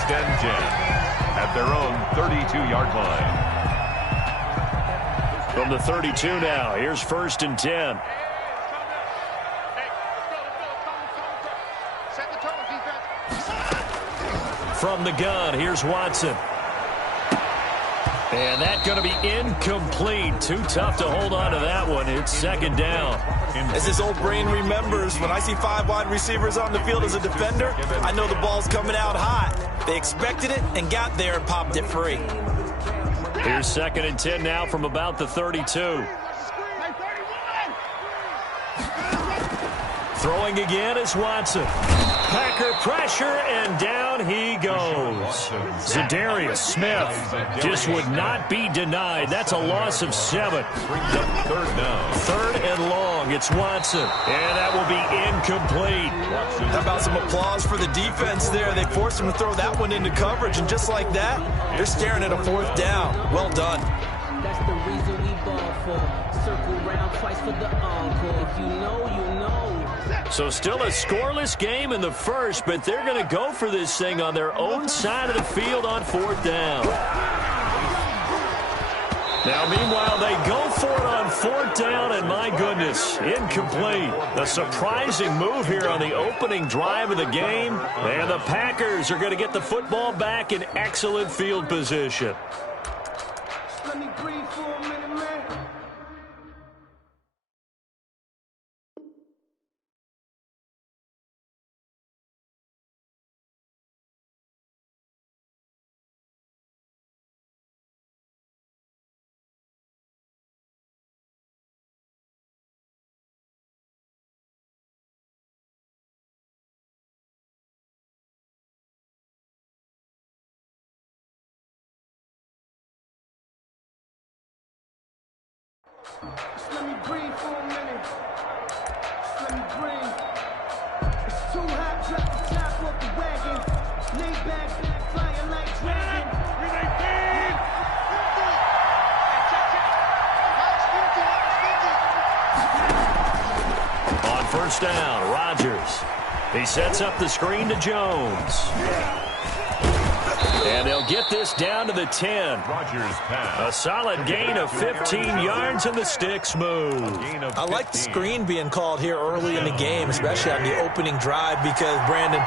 first and 10 at their own 32-yard line. From the 32 now, here's first and 10. From the gun, here's Watson. And that's going to be incomplete. Too tough to hold on to that one. It's second down. As this old brain remembers, when I see 5 wide receivers on the field as a defender, I know the ball's coming out hot. They expected it and got there and popped it free. Here's second and 10 now from about the 32. Throwing again is Watson. Packer pressure, and down he goes. Zadarius Smith just would not be denied. That's a loss of 7. Third down. Third and long. It's Watson, and that will be incomplete. How about some applause for the defense there? They forced him to throw that one into coverage, and just like that, they're staring at a 4th down. Well done. That's the reason we ball for. Circle round twice for the encore. If you know, you know. So still a scoreless game in the first, but they're going to go for this thing on their own side of the field on 4th down. Now, meanwhile, they go for it on 4th down, and my goodness, incomplete. A surprising move here on the opening drive of the game, and the Packers are going to get the football back in excellent field position. Let me breathe for a minute, man. Just let me breathe for a minute. Just let me breathe. It's too hot, drop the top off the wagon. Lay back, flying like dragon. On first down, Rodgers. He sets up the screen to Jones. And they'll get this down to the 10. Rodgers pass. A solid gain of 15 yards, and the sticks move. I like the screen being called here early in the game, especially on the opening drive, because, Brandon,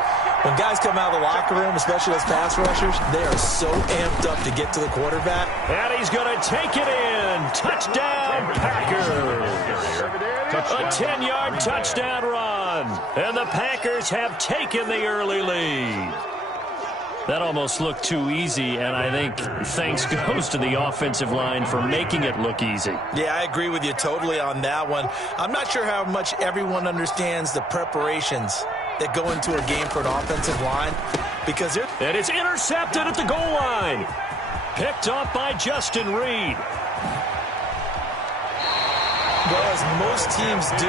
when guys come out of the locker room, especially those pass rushers, they are so amped up to get to the quarterback. And he's going to take it in. Touchdown, Packers. A 10-yard touchdown run. And the Packers have taken the early lead. That almost looked too easy, and I think thanks goes to the offensive line for making it look easy. Yeah, I agree with you totally on that one. I'm not sure how much everyone understands the preparations that go into a game for an offensive line, because they're... And it's intercepted at the goal line. Picked up by Justin Reed. Well, as most teams do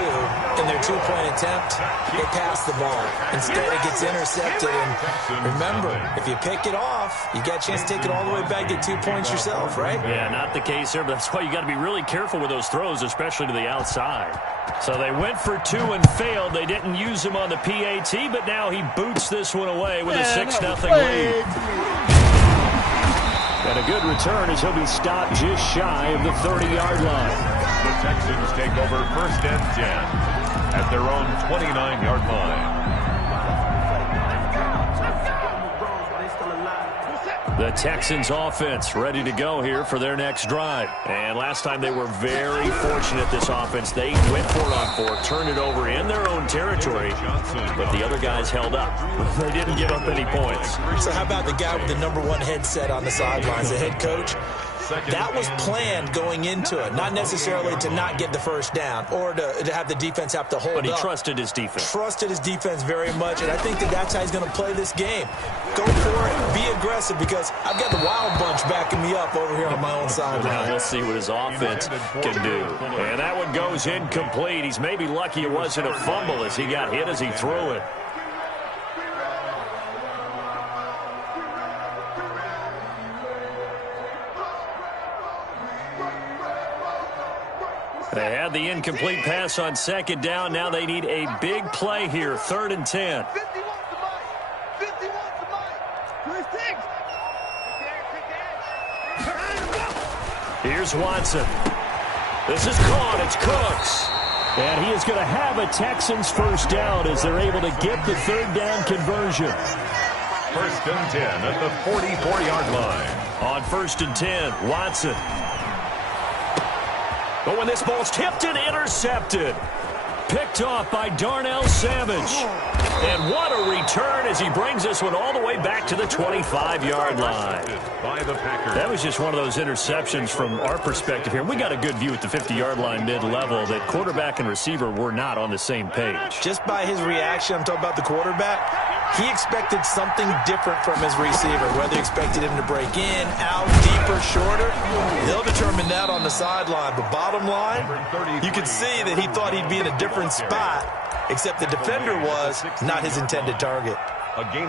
in their two-point attempt, they pass the ball. Instead, it gets intercepted. And remember, if you pick it off, you got a chance to take it all the way back, get 2 points yourself, right? Yeah, not the case here, but that's why you got to be really careful with those throws, especially to the outside. So they went for 2 and failed. They didn't use him on the PAT, but now he boots this one away with a 6-0 lead. And a good return as he'll be stopped just shy of the 30-yard line. The Texans take over first and 10 at their own 29-yard line. The Texans offense ready to go here for their next drive. And last time they were very fortunate, this offense. They went for it on 4, turned it over in their own territory, but the other guys held up. They didn't give up any points. So how about the guy with the #1 headset on the sidelines, the head coach? That was planned going into it, not necessarily to not get the first down or to have the defense have to hold up. But he trusted his defense. Trusted his defense very much, and I think that's how he's going to play this game. Go for it, be aggressive, because I've got the wild bunch backing me up over here on my own sideline. Now we'll see what his offense can do. And that one goes incomplete. He's maybe lucky it wasn't a fumble as he got hit as he threw it. They had the incomplete pass on second down. Now they need a big play here, 3rd and 10. Here's Watson. This is caught. It's Cooks. And he is going to have a Texans first down as they're able to get the third down conversion. First and 10 at the 44-yard line. On first and 10, Watson. Oh, and this ball's tipped and intercepted. Picked off by Darnell Savage. And what a return as he brings this one all the way back to the 25-yard line. By the Packers. That was just one of those interceptions from our perspective here. We got a good view at the 50-yard line mid-level that quarterback and receiver were not on the same page. Just by his reaction, I'm talking about the quarterback, he expected something different from his receiver, whether he expected him to break in, out, deeper, shorter. They'll determine that on the sideline. But bottom line, you can see that he thought he'd be in a different spot, except the defender was not his intended target.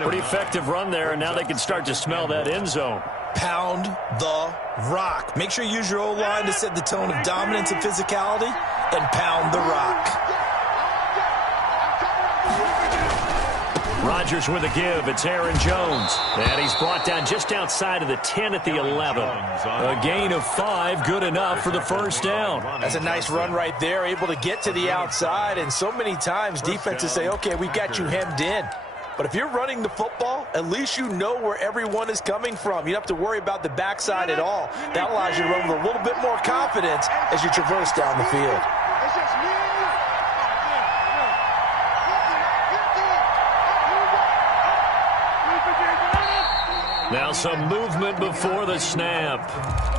Pretty effective run there, and now they can start to smell that end zone. Pound the rock. Make sure you use your O-line to set the tone of dominance and physicality, and pound the rock. Rodgers with a give. It's Aaron Jones. And he's brought down just outside of the 10 at the 11. A gain of 5, good enough for the first down. That's a nice run right there, able to get to the outside. And so many times defenses say, okay, we've got you hemmed in. But if you're running the football, at least you know where everyone is coming from. You don't have to worry about the backside at all. That allows you to run with a little bit more confidence as you traverse down the field. Now some movement before the snap.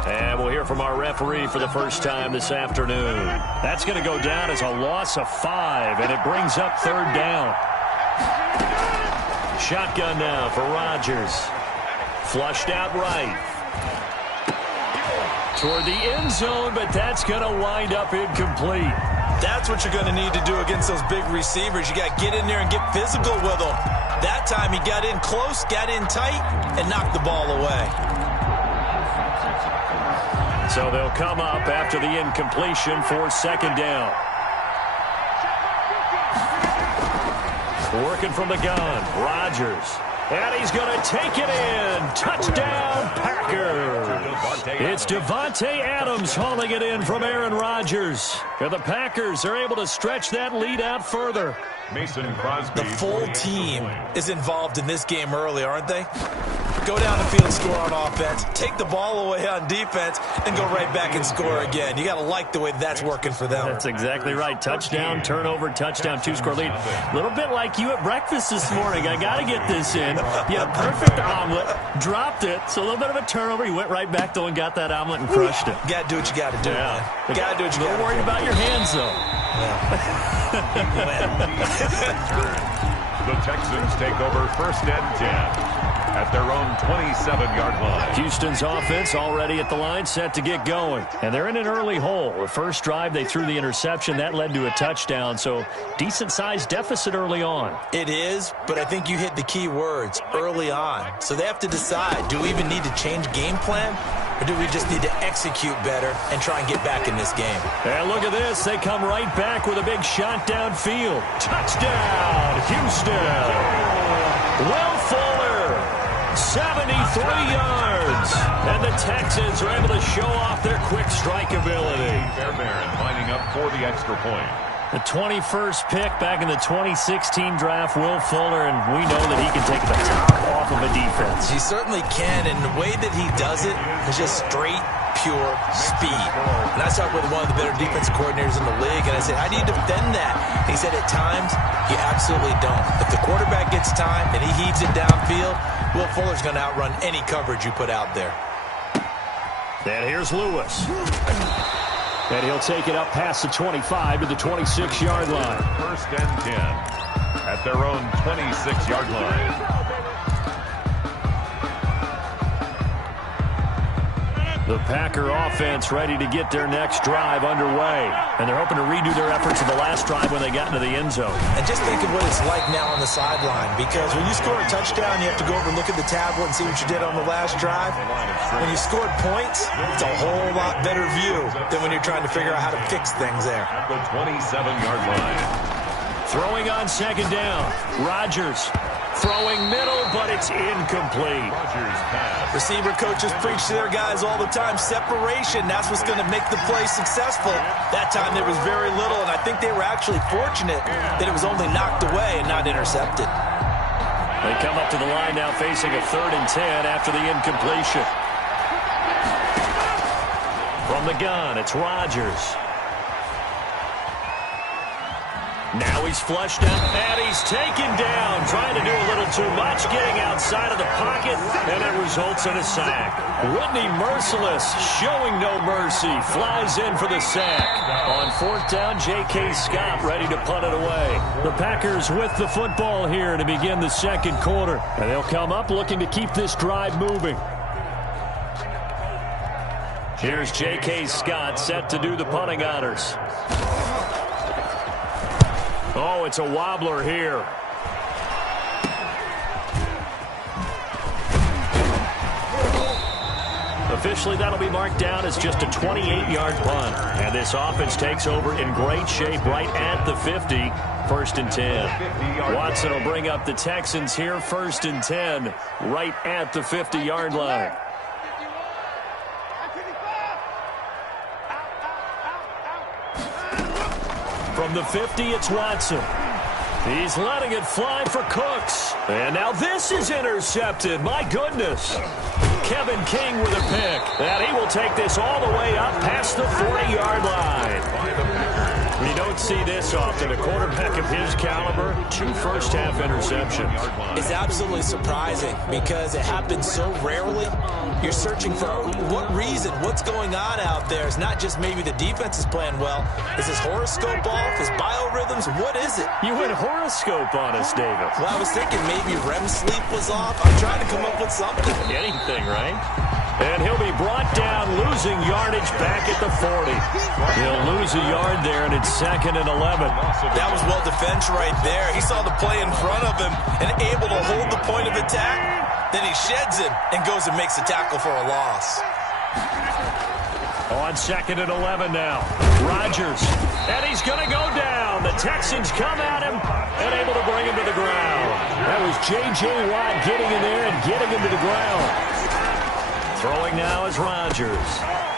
And we'll hear from our referee for the first time this afternoon. That's going to go down as a loss of 5, and it brings up third down. Shotgun now for Rodgers. Flushed out right. Toward the end zone, but that's going to wind up incomplete. That's what you're going to need to do against those big receivers. You got to get in there and get physical with them. That time he got in close, got in tight, and knocked the ball away. So they'll come up after the incompletion for second down. Working from the gun, Rodgers. And he's going to take it in. Touchdown, Packers. It's Devontae Adams hauling it in from Aaron Rodgers. And the Packers are able to stretch that lead out further. Mason Crosby. The full team is involved in this game early, aren't they? Go down the field, score on offense, take the ball away on defense, and go right back and score again. You got to like the way that's working for them. That's exactly right. Touchdown, turnover, touchdown, 2-score lead. A little bit like you at breakfast this morning. I got to get this in. You had a perfect omelet, dropped it, so a little bit of a turnover. You went right back, though, and got that omelet and crushed it. You got to do what you got to do, man. You got to do what you got to do. A little worried about your hands, though. The Texans take over first and 10 at their own 27-yard line. Houston's offense already at the line, set to get going. And they're in an early hole. The first drive, they threw the interception. That led to a touchdown, so decent-sized deficit early on. It is, but I think you hit the key words, early on. So they have to decide, do we even need to change game plan? Or do we just need to execute better and try and get back in this game? And look at this. They come right back with a big shot downfield. Touchdown, Houston. Will Fuller, 73 yards. And the Texans are able to show off their quick strike ability. Fairbairn lining up for the extra point. The 21st pick back in the 2016 draft, Will Fuller, and we know that he can take the top off of a defense. He certainly can, and the way that he does it is just straight, pure speed. And I talked with one of the better defensive coordinators in the league, and I said, how do you defend that? And he said, at times, you absolutely don't. If the quarterback gets time and he heaves it downfield, Will Fuller's going to outrun any coverage you put out there. And here's Lewis. And he'll take it up past the 25 to the 26-yard line. First and 10 at their own 26-yard line. The Packer offense ready to get their next drive underway. And they're hoping to redo their efforts of the last drive when they got into the end zone. And just think of what it's like now on the sideline. Because when you score a touchdown, you have to go over and look at the tablet and see what you did on the last drive. When you scored points, it's a whole lot better view than when you're trying to figure out how to fix things there. At the 27-yard line. Throwing on second down, Rodgers Throwing middle, but it's incomplete. Receiver coaches preach to their guys all the time. Separation, that's what's going to make the play successful. That time there was very little, and I think they were actually fortunate that it was only knocked away and not intercepted. They come up to the line now facing a 3rd and 10 after the incompletion. From the gun, it's Rodgers. Now he's flushed out, and he's taken down, trying to do a little too much, getting outside of the pocket, and it results in a sack. Whitney Merciless, showing no mercy, flies in for the sack. On 4th down, J.K. Scott ready to punt it away. The Packers with the football here to begin the 2nd quarter, and they'll come up looking to keep this drive moving. Here's J.K. Scott set to do the punting honors. Oh, it's a wobbler here. Officially, that'll be marked down as just a 28-yard punt. And this offense takes over in great shape right at the 50. 1st and 10. Watson will bring up the Texans here. 1st and 10 right at the 50-yard line. From the 50, it's Watson. He's letting it fly for Cooks. And now this is intercepted. My goodness. Kevin King with a pick. And he will take this all the way up past the 40-yard line. We don't see this often. A quarterback of his caliber, 2 first-half interceptions. It's absolutely surprising because it happens so rarely. You're searching for what reason, what's going on out there. It's not just maybe the defense is playing well. Is his horoscope off? His biorhythms? What is it? You went horoscope on us, David. Well, I was thinking maybe REM sleep was off. I'm trying to come up with something. Anything, right? And he'll be brought down, losing yardage back at the 40. He'll lose a yard there, and it's 2nd and 11. That was well defended right there. He saw the play in front of him and able to hold the point of attack. Then he sheds him and goes and makes a tackle for a loss. On 2nd and 11 now. Rodgers. And he's going to go down. The Texans come at him and able to bring him to the ground. That was J.J. Watt getting in there and getting him to the ground. Throwing now is Rodgers.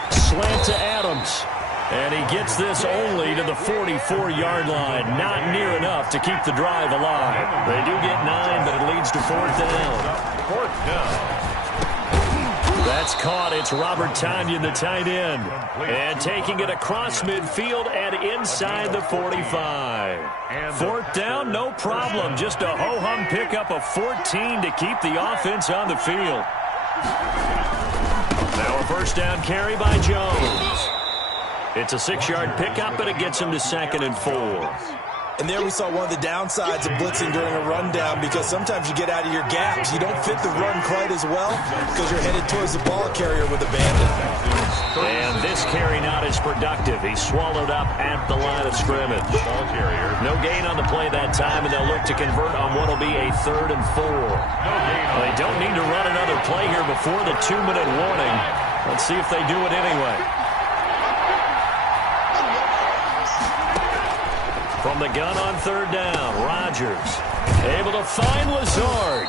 Slant to Adams. And he gets this only to the 44-yard line. Not near enough to keep the drive alive. They do get 9, but it leads to 4th down. 4th down. That's caught. It's Robert Tonyan, the tight end. And taking it across midfield and inside the 45. 4th down, no problem. Just a ho-hum pickup of 14 to keep the offense on the field. Now a 1st down carry by Jones. It's a 6-yard pickup, but it gets him to 2nd and 4. And there we saw one of the downsides of blitzing during a rundown, because sometimes you get out of your gaps. You don't fit the run quite as well because you're headed towards the ball carrier with abandon. And this carry not as productive. He's swallowed up at the line of scrimmage. Ball carrier. No gain on the play that time, and they'll look to convert on what will be a 3rd and 4. They don't need to run another play here before the 2-minute warning. Let's see if they do it anyway. From the gun on 3rd down, Rodgers able to find Lazard.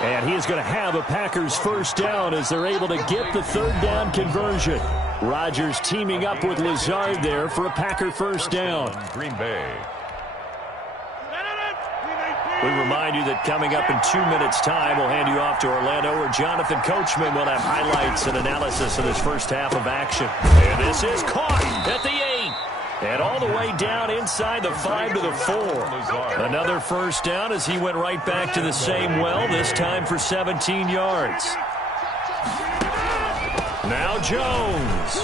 And he is going to have a Packers 1st down as they're able to get the 3rd down conversion. Rodgers teaming up with Lazard there for a Packer 1st down. Green Bay. We remind you that coming up in 2 minutes' time, we'll hand you off to Orlando, where Jonathan Coachman will have highlights and analysis of this first half of action. And this is caught at the 8. And all the way down inside the 5 to the 4. Another 1st down as he went right back to the same well, this time for 17 yards. Now Jones.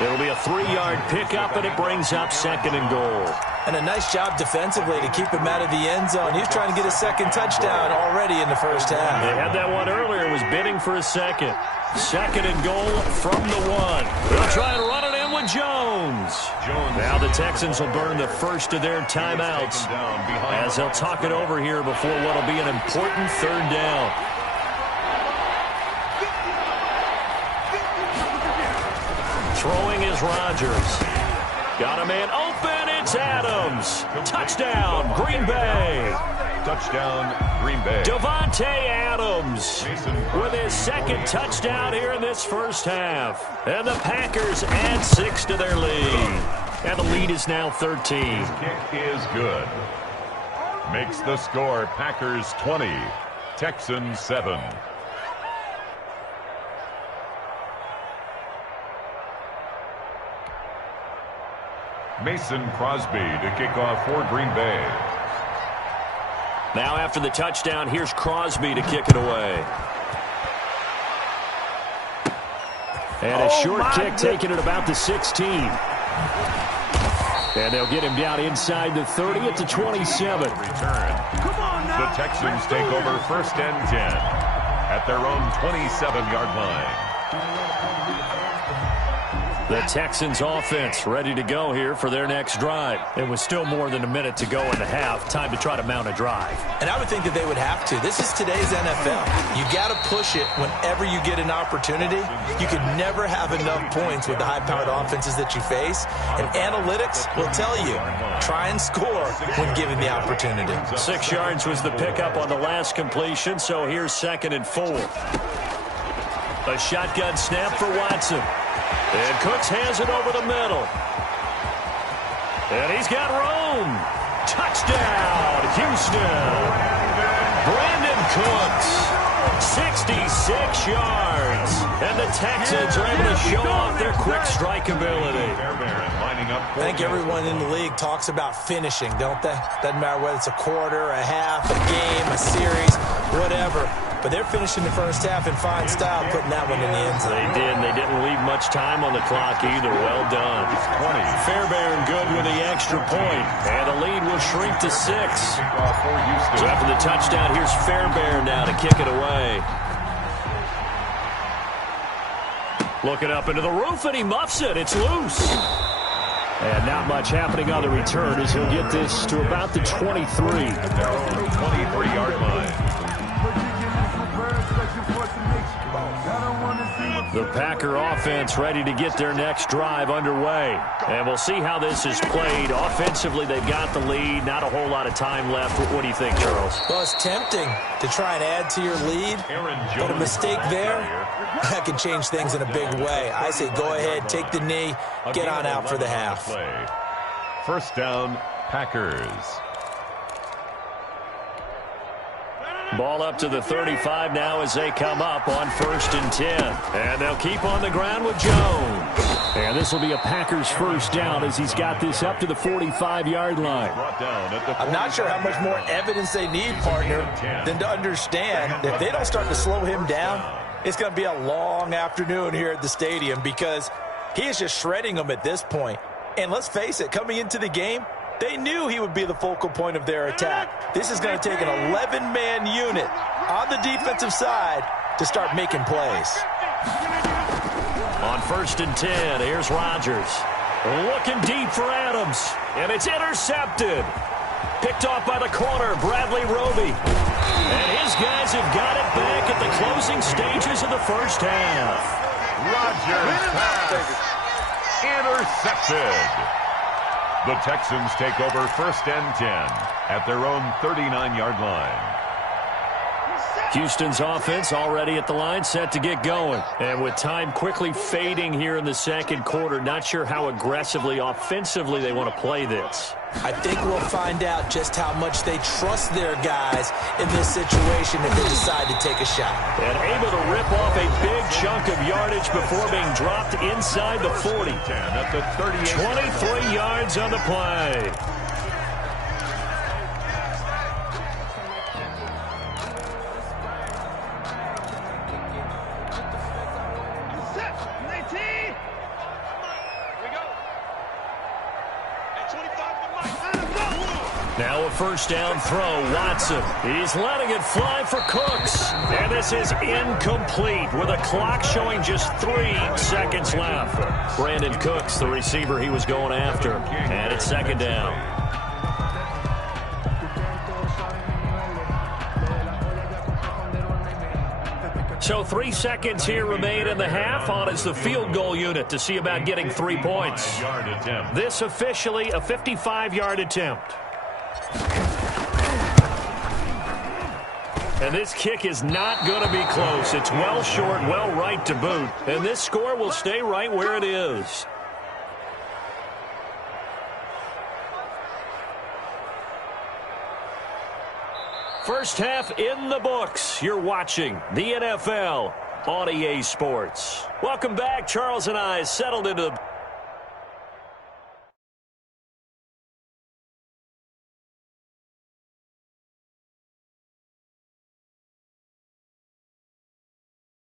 It'll be a 3-yard pickup, and it brings up 2nd and goal. And a nice job defensively to keep him out of the end zone. He's trying to get a 2nd touchdown already in the first half. They had that one earlier, was bidding for a 2nd. 2nd and goal from the 1. They'll try and run it in with Jones. Now the Texans will burn the first of their timeouts as they'll talk it over here before what will be an important 3rd down. Throwing is Rodgers. Got a man open. It's Adams. Touchdown, Green Bay. Touchdown, Green Bay. Davante Adams with his second touchdown here in this first half. And the Packers add 6 to their lead. And the lead is now 13. His kick is good. Makes the score Packers 20, Texans 7. Mason Crosby to kick off for Green Bay. Now after the touchdown, here's Crosby to kick it away. And a short kick taken at about the 16. And they'll get him down inside the 30 at the 27. Return. The Texans take over 1st and 10 at their own 27-yard line. The Texans offense ready to go here for their next drive. It was still more than a minute to go in the half. Time to try to mount a drive. And I would think that they would have to. This is today's NFL. You got to push it whenever you get an opportunity. You could never have enough points with the high-powered offenses that you face. And analytics will tell you, try and score when given the opportunity. 6 yards was the pickup on the last completion, so here's 2nd and 4. A shotgun snap for Watson. And Cooks has it over the middle. And he's got room. Touchdown, Houston. Brandon Cooks, 66 yards. And the Texans are able to show off their quick strike ability. I think everyone in the league talks about finishing, don't they? Doesn't matter whether it's a quarter, a half, a game, a series, whatever. But they're finishing the first half in fine style, putting that one in the end zone. They did, and they didn't leave much time on the clock either. Well done. 20. Fairbairn good with the extra point, and the lead will shrink to 6. So after the touchdown, here's Fairbairn now to kick it away. Looking up into the roof, and he muffs it. It's loose. And not much happening on the return as he'll get this to about the 23. 23-yard line. The Packer offense ready to get their next drive underway. And we'll see how this is played. Offensively, they've got the lead. Not a whole lot of time left. What do you think, Charles? Well, it's tempting to try and add to your lead. But a mistake there, that can change things in a big way. I say go ahead, take the knee, get on out for the half. 1st down, Packers. Ball up to the 35 now as they come up on 1st and 10. And they'll keep on the ground with Jones. And this will be a Packers 1st down as he's got this up to the 45-yard line. I'm not sure how much more evidence they need, partner, than to understand that if they don't start to slow him down, it's going to be a long afternoon here at the stadium because he is just shredding them at this point. And let's face it, coming into the game, they knew he would be the focal point of their attack. This is going to take an 11-man unit on the defensive side to start making plays. On 1st and 10, here's Rodgers. Looking deep for Adams, and it's intercepted. Picked off by the corner, Bradley Roby. And his guys have got it back at the closing stages of the first half. Rodgers pass. Intercepted. The Texans take over 1st and 10 at their own 39-yard line. Houston's offense already at the line, set to get going. And with time quickly fading here in the 2nd quarter, not sure how aggressively, offensively they want to play this. I think we'll find out just how much they trust their guys in this situation if they decide to take a shot. And able to rip off a big chunk of yardage before being dropped inside the 40. At the 23 yards on the play. Now a 1st down throw, Watson. He's letting it fly for Cooks. And this is incomplete with a clock showing just 3 seconds left. Brandon Cooks, the receiver he was going after. And it's 2nd down. So 3 seconds here remain in the half. On is the field goal unit to see about getting 3 points. This officially a 55-yard attempt. And this kick is not going to be close. It's well short, well right to boot. And this score will stay right where it is. First half in the books. You're watching the NFL on EA Sports. Welcome back. Charles and I settled into the